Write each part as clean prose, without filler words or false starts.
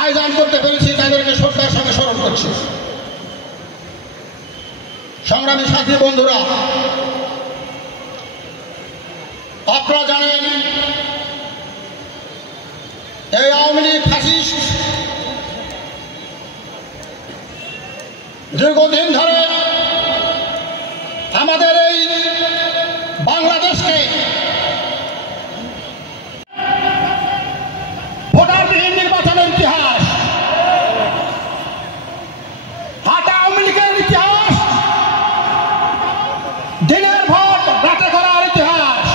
আয়োজন করতে পেরেছি, তাদেরকে শ্রদ্ধার সঙ্গে স্মরণ করছি। সংগ্রামী সাথী বন্ধুরা, আপনারা জানেন এই আওয়ামী লীগ ফ্যাসিস্ট দীর্ঘদিন ধরে আমাদের এই বাংলাদেশকে ভোটারবিহীন নির্বাচনের ইতিহাস, হাটা আওয়ামী লীগের ইতিহাস, দিনের ভোট রাতে করার ইতিহাস,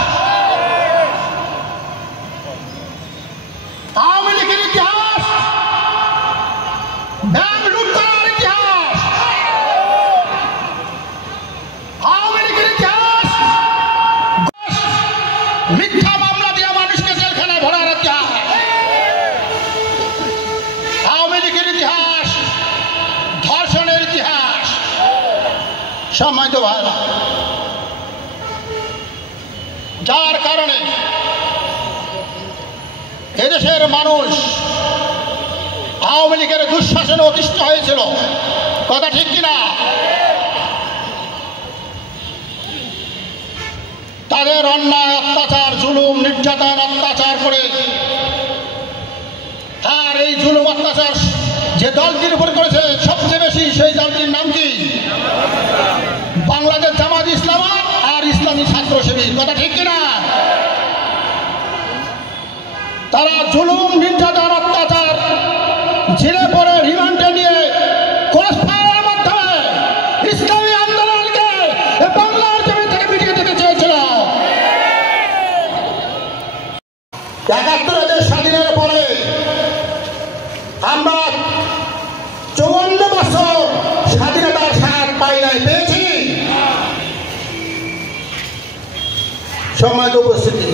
আওয়ামী লীগের ইতিহাস, ব্যাংক লুট করার ইতিহাস, আওয়ামী লীগের ইতিহাস, মিথ্যা মামলা দিয়ে মানুষকে জেলখানায় ভরার ইতিহাস, আওয়ামী লীগের ইতিহাস, ধর্ষণের ইতিহাস। সম্মানিত ভাইরা, যার কারণে এদেশের মানুষ আওয়ামী লীগের দুঃশাসনে অতিষ্ঠ হয়েছিল। কথা ঠিক কিনা? তাদের অন্যায়, অত্যাচার, জুলুম, নির্যাতন, অত্যাচার করে, আর এই জুলুম অত্যাচার যে দলটির উপর করেছে সবচেয়ে বেশি, সেই দলটির নাম কি? বাংলাদেশ জামাত ইসলামী আর ইসলামী ছাত্র শিবির। কথা ঠিক কিনা? তারা জুলুম, নির্যাতন, অত্যাচার ঝেড়ে পড়ে রিমান্ডে নিয়ে ক্রসফায়ারের মাধ্যমে ইসলামী আন্দোলনকে বাংলার জমি থেকে মিটিয়ে দিতে চেয়েছিল। ৭১ দেশ স্বাধীনের পরে আমরা ৫৪ বছর স্বাধীনতার স্বাদ পাই নাই, পেয়েছি? সম্মানিত উপস্থিতি,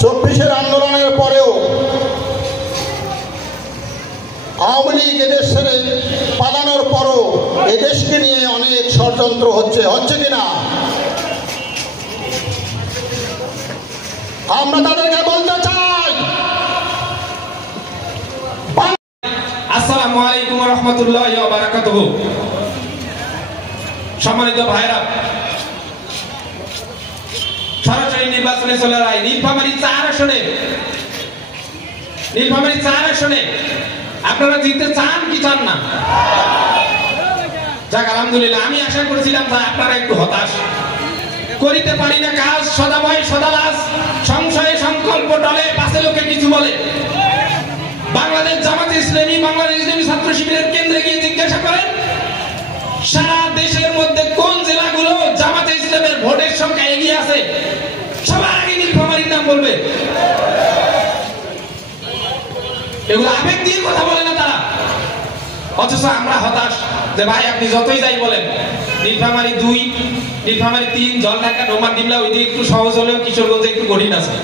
২৪ আন্দোলনের পরেও আওয়ামী লীগ এদেশ ছেড়ে পালানোর পরও এদেশকে নিয়ে অনেক ষড়যন্ত্র হচ্ছে কিনা? আমরা তাদেরকে বলতে চাই, আসসালামু আলাইকুম ওয়া রাহমাতুল্লাহি ওয়া বারাকাতুহু। সম্মানিত ভাইরা, সরাসরি নির্বাচনে চলে যায়। নীলফামারী ৪ আসনে আপনারা জিততে চান কি চান না? যাক, আলহামদুলিল্লাহ। আমি আশা করেছিলাম যে আপনারা একটু হতাশ, করিতে পারি না কাজ, সদাময় সদালাস, সংশয়ে সংকল্প টলে, পাশে লোকে কিছু বলে। বাংলাদেশ জামাত ইসলামী, বাংলাদেশ ইসলামী ছাত্র শিবিরের কেন্দ্রে গিয়ে জিজ্ঞাসা করেন সারা দেশের মধ্যে কোন জেলাগুলো জামাতে ইসলামের ভোটের সংখ্যা এগিয়ে আছে, সবার আগে নীলফামারীর নাম বলবে। এগুলো আবেগ দিয়ে কথা বলে না তারা, অথচ আমরা হতাশ যে ভাই আপনি যতই যাই বলেন নীলফামারী ২, নীলফামারী ৩, জলঢাকা, ডোমার ডিমলা ওইদিকে একটু সহজ হলেও কিশোরগঞ্জে একটু কঠিন আছে।